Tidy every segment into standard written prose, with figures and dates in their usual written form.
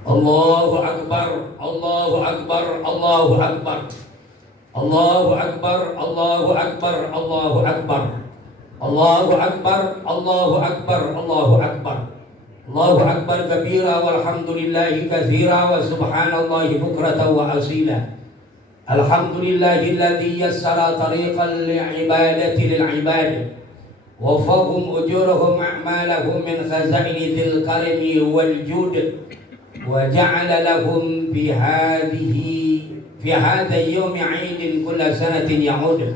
Allahu Akbar, Allahu Akbar, Allahu Akbar, Allahu Akbar, Allahu Akbar, Allahu Akbar, Allahu Akbar, Allahu Akbar, Allahu Akbar, Allahu Akbar kabira walhamdulillahi katsira wa subhanallahi bukratan wa asila. Alhamdulillahilladzi yassara tariqan li'ibadati lil'ibad wa fahum ujurahum a'malahum min khazaini dzil karimi wal jud wa ja'ala lahum fi hadha al-yawm 'idin kull sanatin ya'ud.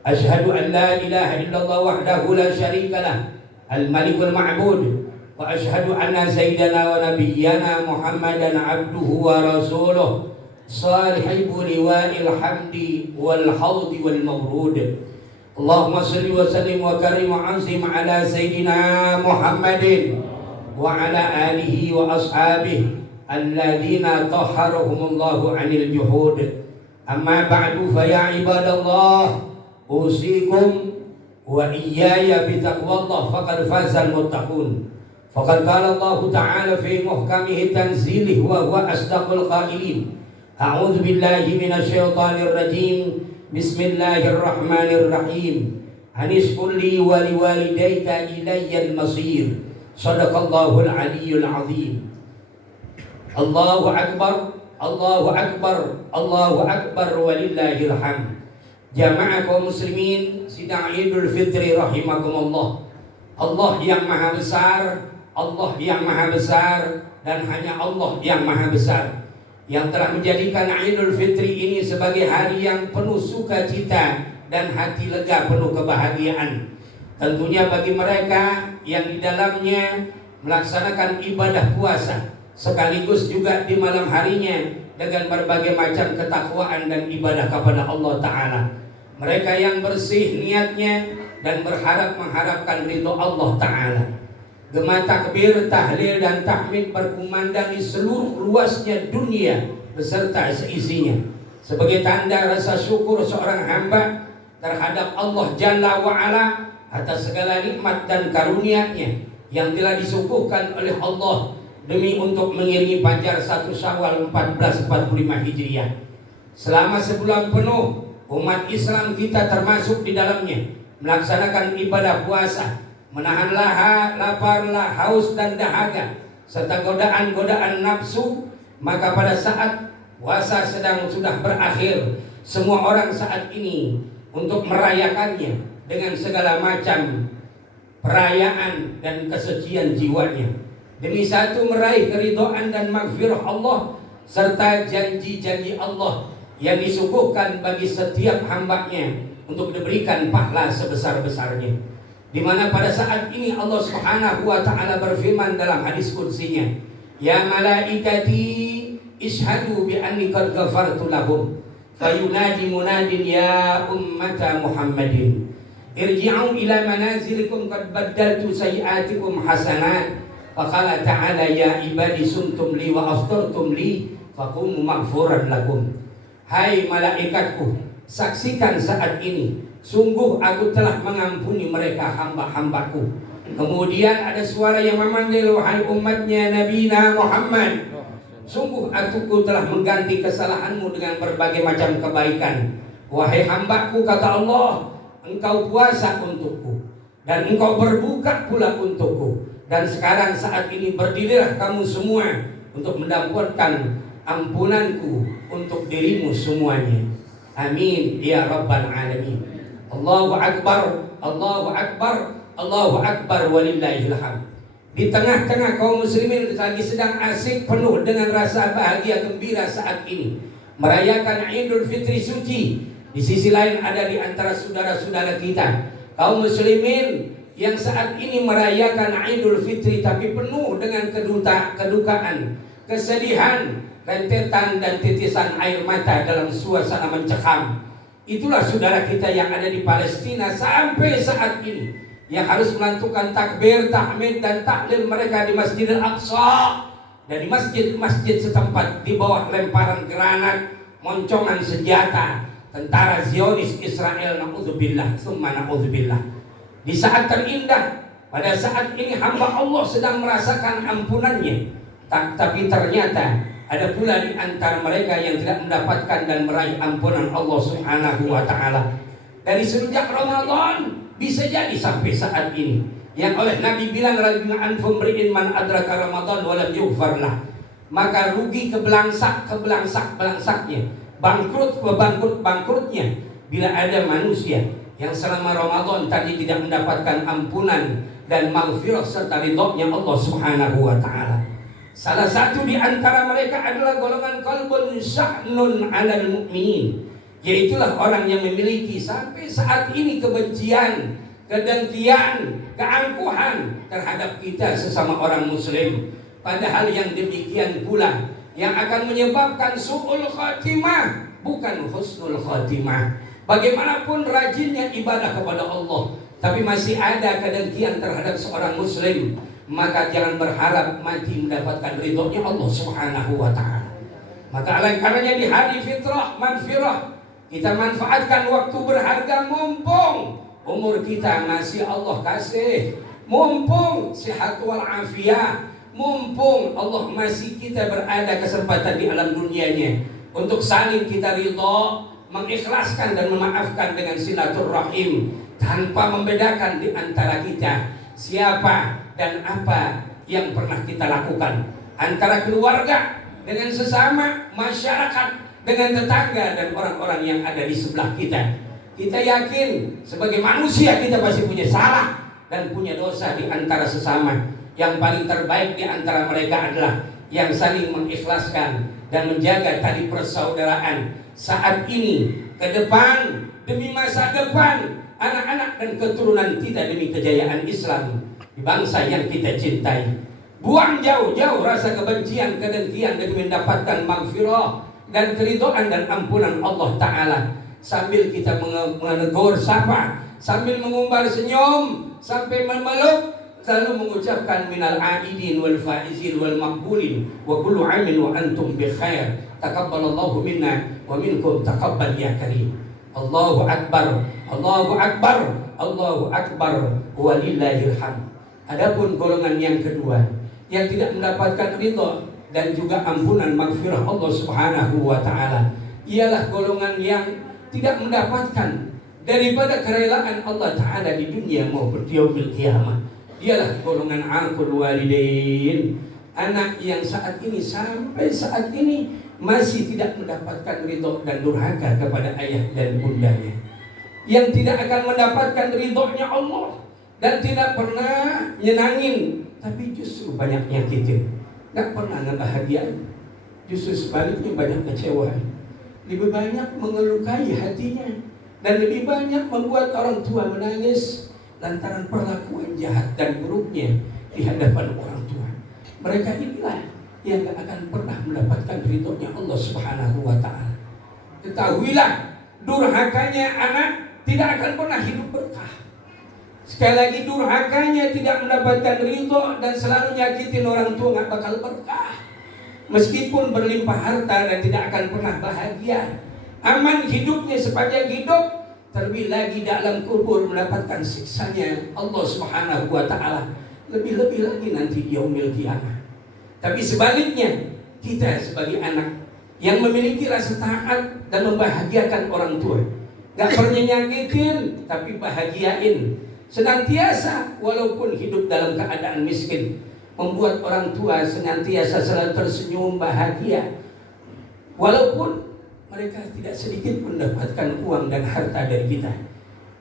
Ashhadu an la ilaha illallah wahdahu la syarika lah al-malikul ma'bud wa ashhadu anna sayyidana wa nabiyyana Muhammadan 'abduhu wa rasuluh sahibu liwa'il hamdi wal hawdi wal mawrud. Allahumma salli wa sallim wa karim wa azim ala sayyidina Muhammadin wa ala alihi wa ashabihi alladhina tahharahumullahu 'anil juhud. Amma ba'du fa ya ibadallah usikum wa iyaya bi taqwallah faqad fazal muttaqun. Faqad qala Allah ta'ala fi muhkamihi tanzilihi wa huwa asdaqul qailin. A'udzu billahi minasyaitonir rajim. Bismillahirrahmanirrahim. Anishkur li wa liwalidayka ilayyal masir. Shadaqallahul aliyyul azim. Allahu akbar, Allahu akbar, Allahu akbar walillahil hamd. Jamaah kaum muslimin sidang Idul Fitri rahimakumullah. Allah yang maha besar, Allah yang maha besar, dan hanya Allah yang maha besar yang telah menjadikan Idul Fitri ini sebagai hari yang penuh sukacita dan hati lega penuh kebahagiaan. Tentunya bagi mereka yang di dalamnya melaksanakan ibadah puasa sekaligus juga di malam harinya dengan berbagai macam ketakwaan dan ibadah kepada Allah Ta'ala. Mereka yang bersih niatnya dan mengharapkan ridho Allah Ta'ala. Gema takbir, tahlil dan tahmid berkumandang di seluruh luasnya dunia beserta seisinya sebagai tanda rasa syukur seorang hamba terhadap Allah Jalla wa'ala atas segala nikmat dan karunia-Nya yang telah disuguhkan oleh Allah demi untuk mengiringi fajar 1 Syawal 1445 Hijriah. Selama sebulan penuh umat Islam kita termasuk di dalamnya melaksanakan ibadah puasa, menahan lapar, haus dan dahaga serta godaan-godaan nafsu. Maka pada saat puasa sudah berakhir, semua orang saat ini untuk merayakannya dengan segala macam perayaan dan kesucian jiwanya demi satu meraih keridhaan dan maghfirah Allah serta janji-janji Allah yang disuguhkan bagi setiap hamba-Nya untuk diberikan pahala sebesar-besarnya. Di mana pada saat ini Allah Subhanahu wa taala berfirman dalam hadis qudsinya, "Ya malaikati ishhadu bi anni qad ghafartu lahum." Fayunadi munadin ya ummata Muhammadin irji'u ila manazilikum qad baddaltu sayiatikum hasanat. Faqala ta'ala ya ibadi sumtum li wa aftartum li faqumu maghfuran lakum. Hai malaikatku, saksikan saat ini sungguh aku telah mengampuni mereka hamba-hambaku. Kemudian ada suara yang memanggil, wahai umatnya Nabi Muhammad, sungguh aku telah mengganti kesalahanmu dengan berbagai macam kebaikan. Wahai hambaku, kata Allah, engkau puasa untukku dan engkau berbuka pula untukku. Dan sekarang saat ini berdirilah kamu semua untuk mendapatkan ampunanku untuk dirimu semuanya. Amin ya rabbal alamin. Allahu akbar, Allahu akbar, Allahu akbar walillahil hamd. Di tengah-tengah kaum muslimin lagi sedang asik penuh dengan rasa bahagia gembira saat ini merayakan Idul Fitri suci. Di sisi lain ada di antara saudara-saudara kita kaum muslimin yang saat ini merayakan Idul Fitri tapi penuh dengan kedukaan, kesedihan, rentetan dan titisan air mata dalam suasana mencekam. Itulah saudara kita yang ada di Palestina sampai saat ini yang harus melantunkan takbir, tahmid dan tahlil mereka di Masjidil Aqsa dan di masjid-masjid setempat di bawah lemparan granat, moncongan senjata tentara Zionis Israel. Na'udzubillah, summa na'udzubillah. Di saat terindah, pada saat ini hamba Allah sedang merasakan ampunannya Tapi ternyata ada pula di antara mereka yang tidak mendapatkan dan meraih ampunan Allah Subhanahu wa taala. Dari semenjak Ramadan bisa jadi sampai saat ini. Yang oleh Nabi bilang radhiyallahu anhu mri'in man adraka Ramadan wa lam yughfar lah. Maka rugi kebelangsak-belangsaknya, bangkrutnya bila ada manusia yang selama Ramadan tadi tidak mendapatkan ampunan dan maghfirah serta ridhonya Allah Subhanahu wa taala. Salah satu di antara mereka adalah golongan qalbun syahnun 'alal mu'minin, yaitulah orang yang memiliki sampai saat ini kebencian, kedengkian, keangkuhan terhadap kita sesama orang muslim. Padahal yang demikian pula yang akan menyebabkan su'ul khatimah, bukan husnul khatimah. Bagaimanapun rajinnya ibadah kepada Allah, tapi masih ada kedengkian terhadap seorang muslim, maka jangan berharap mati mendapatkan ridhonya Allah Subhanahu wa ta'ala. Maka oleh karenanya di hari fitrah manfirah, kita manfaatkan waktu berharga mumpung umur kita masih Allah kasih, mumpung sehat wal afiat, mumpung Allah masih kita berada kesempatan di alam dunianya untuk saling kita ridho, mengikhlaskan dan memaafkan dengan silaturahim tanpa membedakan di antara kita siapa dan apa yang pernah kita lakukan, antara keluarga dengan sesama, masyarakat dengan tetangga dan orang-orang yang ada di sebelah kita. Kita yakin sebagai manusia kita pasti punya salah dan punya dosa di antara sesama. Yang paling terbaik di antara mereka adalah yang saling mengikhlaskan dan menjaga tali persaudaraan saat ini ke depan, demi masa depan anak-anak dan keturunan kita, demi kejayaan Islam di bangsa yang kita cintai. Buang jauh-jauh rasa kebencian, kedengkian demi mendapatkan maghfirah dan keridhaan dan ampunan Allah Ta'ala. Sambil kita menegur sapa, sambil mengumbar senyum, sampai memeluk, selalu mengucapkan minal aidin wal faizin wal maqbulin wa kullu amin wa antum bi khair. Taqabbalallahu minna wa minkum taqabbal ya karim. Allahu akbar, Allahu akbar, Allahu akbar, walillahil hamd. Adapun golongan yang kedua yang tidak mendapatkan ridha dan juga ampunan maghfirah Allah Subhanahu wa taala, ialah golongan yang tidak mendapatkan daripada kerelaan Allah Ta'ala di dunia maupun di yaumil qiyamah. Dialah golongan aqul walidain, anak yang saat ini sampai saat ini masih tidak mendapatkan ridho dan durhaka kepada ayah dan bundanya, yang tidak akan mendapatkan ridhonya Allah dan tidak pernah nyenangin, tapi justru banyak nyakitin, gak pernah ngebahagiain, justru sebaliknya banyak kecewa, lebih banyak mengelukai hatinya, dan lebih banyak membuat orang tua menangis lantaran perlakuan jahat dan buruknya di hadapan orang tua. Mereka inilah yang gak akan pernah mendapatkan ridhonya Allah Subhanahu wa ta'ala. Ketahuilah, durhakanya anak tidak akan pernah hidup berkah. Sekali lagi, durhakanya tidak mendapatkan ridho dan selalu nyakitin orang tua gak bakal berkah. Meskipun berlimpah harta dan tidak akan pernah bahagia, aman hidupnya sepanjang hidup, terlebih lagi dalam kubur mendapatkan siksanya Allah Subhanahu wa ta'ala, lebih-lebih lagi nanti di yaumil qiyamah. Tapi sebaliknya, kita sebagai anak yang memiliki rasa taat dan membahagiakan orang tua, gak pernah nyakitin tapi bahagiain senantiasa, walaupun hidup dalam keadaan miskin, membuat orang tua senantiasa selalu tersenyum bahagia, walaupun mereka tidak sedikit mendapatkan uang dan harta dari kita.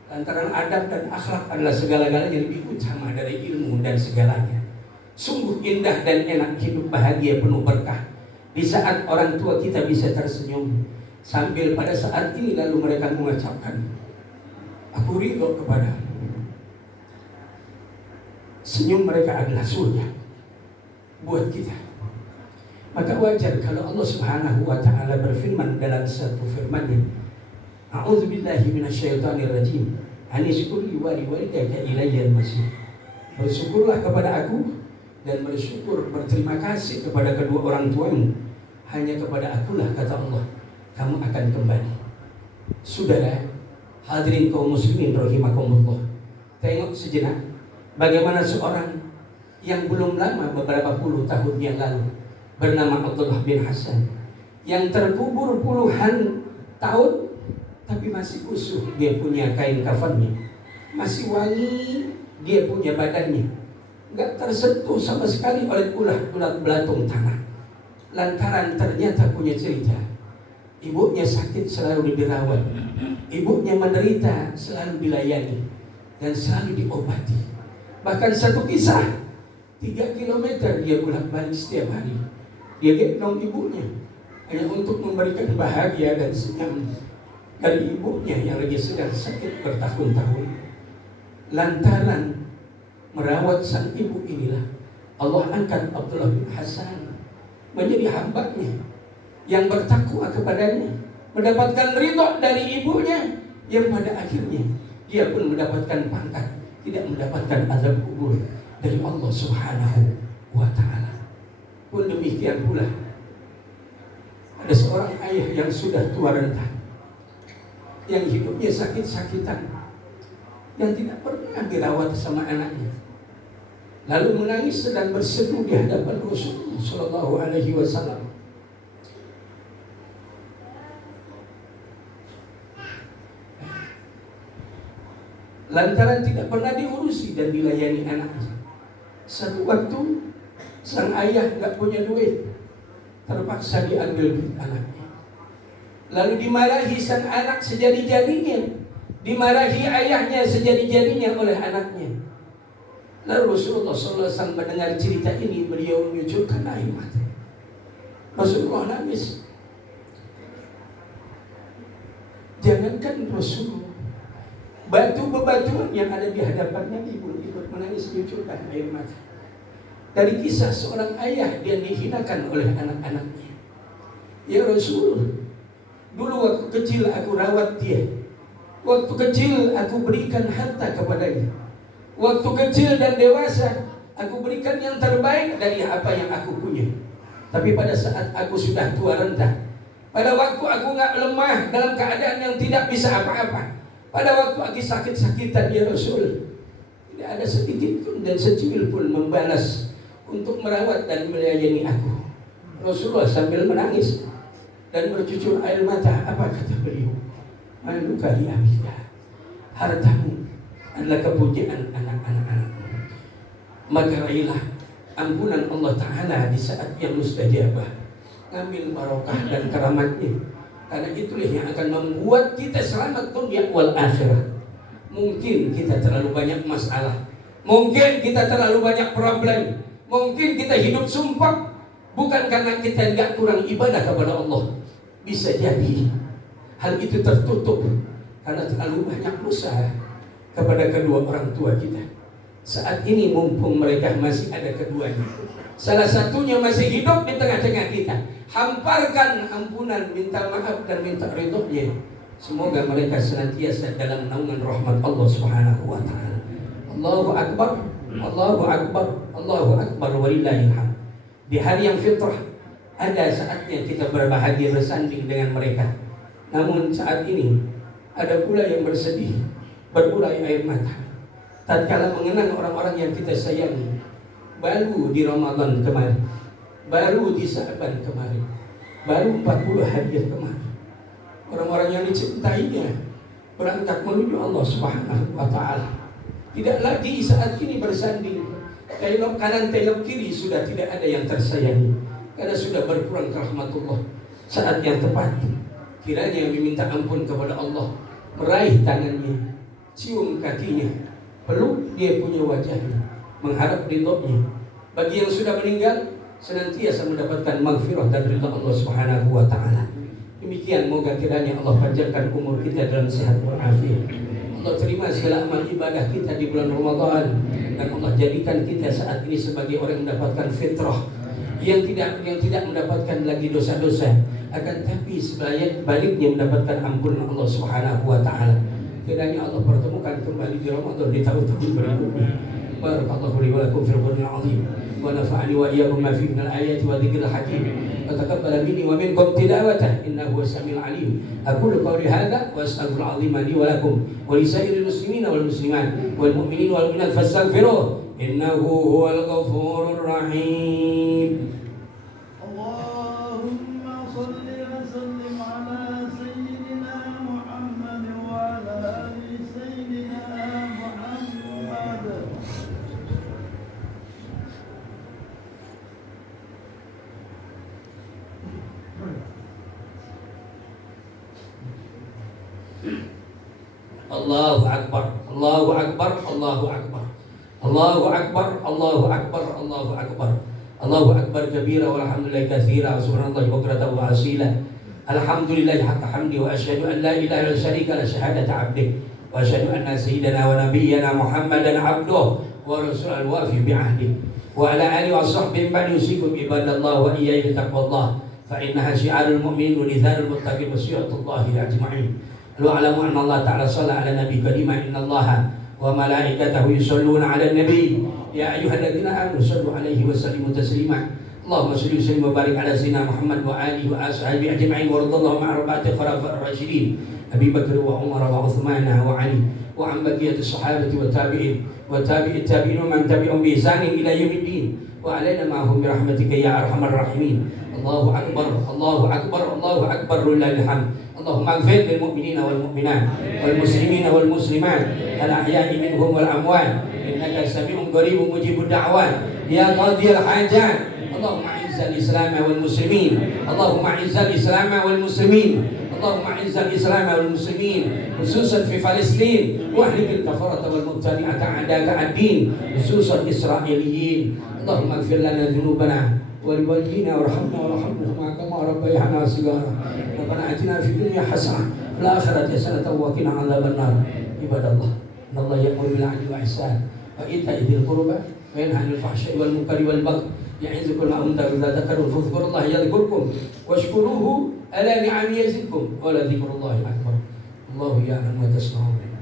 Lantaran adab dan akhlak adalah segala-galanya lebih utama dari ilmu dan segalanya. Sungguh indah dan enak hidup bahagia penuh berkah di saat orang tua kita bisa tersenyum, sambil pada saat ini lalu mereka mengucapkan, aku ridho kepada. Senyum mereka adalah surga buat kita. Maka wajar kalau Allah Subhanahu wa ta'ala berfirman dalam satu firman-Nya, a'udzubillahi minasyaitonir rajim, anishkurli wa liwalidayka ilayyal masih. Bersyukurlah kepada aku dan berterima kasih kepada kedua orang tuamu, hanya kepada akulah, kata Allah, kamu akan kembali. Saudara hadirin kaum muslimin rahimakumullah, tengok sejenak bagaimana seorang yang belum lama, beberapa puluh tahun yang lalu, bernama Abdullah bin Hasan, yang terkubur puluhan tahun tapi masih usuh dia punya kain kafannya, masih wangi dia punya badannya, nggak tersentuh sama sekali oleh ulat belatung tanah. Lantaran ternyata punya cerita, ibunya sakit selalu dirawat, ibunya menderita selalu dilayani dan selalu diobati. Bahkan satu kisah 3 kilometer dia bolak-balik setiap hari, dia gendong ibunya hanya untuk memberikan bahagia dan senyum dari ibunya yang lagi sedang sakit bertahun-tahun. Lantaran merawat sang ibu inilah Allah angkat Abdullah bin Hasan menjadi hambanya yang bertakwa kepadanya, mendapatkan ridho dari ibunya, yang pada akhirnya dia pun mendapatkan pangkat, tidak mendapatkan azab kubur dari Allah Subhanahu wa ta'ala. Pun demikian pula ada seorang ayah yang sudah tua renta, yang hidupnya sakit-sakitan, yang tidak pernah dirawat sama anaknya, lalu menangis dan berseduh di hadapan Rasulullah Shallallahu Alaihi Wasallam. Lantaran tidak pernah diurusi dan dilayani anaknya. Satu waktu sang ayah nggak punya duit, terpaksa diambil duit anaknya. Lalu dimarahi sang anak sejadi-jadinya, dimarahi ayahnya sejadi-jadinya oleh anaknya. Lalu Rasulullah SAW mendengar cerita ini, beliau menyucurkan air mata. Rasulullah nangis. Jangankan Rasulullah, batu bebatuan yang ada di hadapannya ikut menangis, menyucurkan air mata. Dari kisah seorang ayah yang dihinakan oleh anak-anaknya. Ya Rasul, dulu waktu kecil aku rawat dia, waktu kecil aku berikan harta kepadanya, waktu kecil dan dewasa aku berikan yang terbaik dari apa yang aku punya. Tapi pada saat aku sudah tua renta, pada waktu aku nggak lemah dalam keadaan yang tidak bisa apa-apa, pada waktu aku sakit-sakitan, ya Rasul, tidak ada sedikit pun dan secil pun membalas untuk merawat dan melayani aku. Rasulullah sambil menangis dan bercucur air mata, apa kata beliau? Maluka li abika, hartamu adalah kepunyaan anak-anak-anakmu. Maka raihlah ampunan Allah Ta'ala di saat yang mustajabah. Ambil barokah dan keramatnya, karena itulah yang akan membuat kita selamat dunia wal akhirah. Mungkin kita terlalu banyak masalah, mungkin kita terlalu banyak problem, mungkin kita hidup sumpah bukan karena kita tidak kurang ibadah kepada Allah. Bisa jadi hal itu tertutup karena terlalu banyak usaha kepada kedua orang tua kita. Saat ini mumpung mereka masih ada keduanya, salah satunya masih hidup di tengah-tengah kita, hamparkan ampunan, minta maaf dan minta ridhonya. Semoga mereka senantiasa dalam naungan rahmat Allah Subhanahu wa ta'ala. Allahu Akbar, Allahu Akbar, Allahu Akbar, walillahil hamd. Di hari yang fitrah ada saatnya kita berbahagia bersanding dengan mereka. Namun saat ini ada pula yang bersedih, berurai air mata tatkala mengenang orang-orang yang kita sayangi, baru di Ramadan kemarin, baru di Sa'ban kemarin, baru 40 hari kemarin. Orang-orang yang dicintainya berangkat menuju Allah Subhanahu wa ta'ala. Tidak lagi saat ini bersanding, tengok kanan tengok kiri, sudah tidak ada yang tersayangi karena sudah berkurang rahmatullah. Saat yang tepat kiranya meminta ampun kepada Allah, meraih tangannya, cium kakinya, peluk dia punya wajahnya, mengharap ridhonya. Bagi yang sudah meninggal, senantiasa mendapatkan maghfirah dan ridha Allah Subhanahu wa ta'ala. Demikian, moga kiranya Allah panjangkan umur kita dalam sehat walafiat. Allah terima segala amal ibadah kita di bulan Ramadan, dan Allah jadikan kita saat ini sebagai orang yang mendapatkan fitrah, yang tidak mendapatkan lagi dosa-dosa, akan tapi sebaliknya mendapatkan ampunan Allah Subhanahu wa ta'ala. Kiranya Allah pertemukan kembali di Ramadan di tahun-tahun berikutnya. Barakallahu li wa lakum fil Qur'anil 'azim wa nafa'ani wa iyyakum ma fihi minal ayati wa dzikril hakim wa taqabbala minni wa minkum tilawatahu innahu was-sami'ul 'alim. Aqulu qawli hadza wa astaghfirullaha li wa lakum wa li sa'iril muslimina wal muslimat wal mu'minina wal mu'minat fastaghfiruhu إنه هو الغفور الرحيم. اللهم صل وسلم على سيدنا محمد وعلى آل سيدنا محمد. Allahu Akbar, Allahu Akbar, Allahu Akbar, Allahu Akbar, Allahu Akbar, Allahu Akbar, Allahu Akbar kabira walhamdulillahi katsira subhanallahi bukratan wa asila. Alhamdulillahi haqqa hamdi wa asyhadu an la ilaha illa syarika la syahadata 'abdi wa asyhadu anna sayyidana wa nabiyyana Muhammadan 'abduhu wa rasulul wafi bi 'ahdi wa ala alihi wa sahbihi ba'd yusikum ibadallah wa iyyahi taqwallah fa innaha syi'arul mu'min wa lidhanul muttaqin wa syi'atullahi ajma'in. Wa'lamu anna Allah ta'ala shalla 'ala nabi karima innallaha wa malaikatahu yusholluna 'alan nabi ya ayyuhalladzina amanu shallu 'alaihi wa sallimu taslima. Allahumma shalli wa sallim wa barik 'ala sayyidina Muhammad wa alihi wa ashabihi ajma'in wa radallahu ma'a arba'ati khulafa'ir rasyidin Abi Bakr wa Umar wa Uthman wa Ali wa an baqiyati sahabati wa tabi'in wa tabi'it tabi'in wa man tabi'ahum bi ihsanin ila yaumiddin wa 'alaina ma'hum bi rahmatika ya arhamar rahimin. Allahu akbar, Allahu akbar, Allahu akbar lillahil hamd. Allahumma ighfir lil mu'minina wal mu'minat wal muslimina wal muslimat al ahya'i minhum wal amwat innaka sami'un qaribun mujibud da'wat ya qadiyal hajat. Allahumma izzal islam wal muslimin, Allahumma izzal islam wal muslimin, Allahumma izzal islam wal muslimin khususan fi Palestin wa ahlikil kafarata wal mubtadi'ata a'daka ad-din khususan Israiliyyin. Allahumma ighfir lana dhunubana ولوالدينا وارحمنا وارحمهما كما ربيانا صغارا. ربنا آتنا في الدنيا حسنة وفي الآخرة حسنة وقنا عذاب النار. عباد الله إن الله يأمر بالعدل والإحسان وإيتاء ذي القربى وينهى عن الفحشاء والمنكر والبغي يعظكم لعلكم تذكرون فاذكروا الله يذكركم واشكروه على نعمه يزدكم ولذكر الله أكبر. الله يعلم ما تصنعون.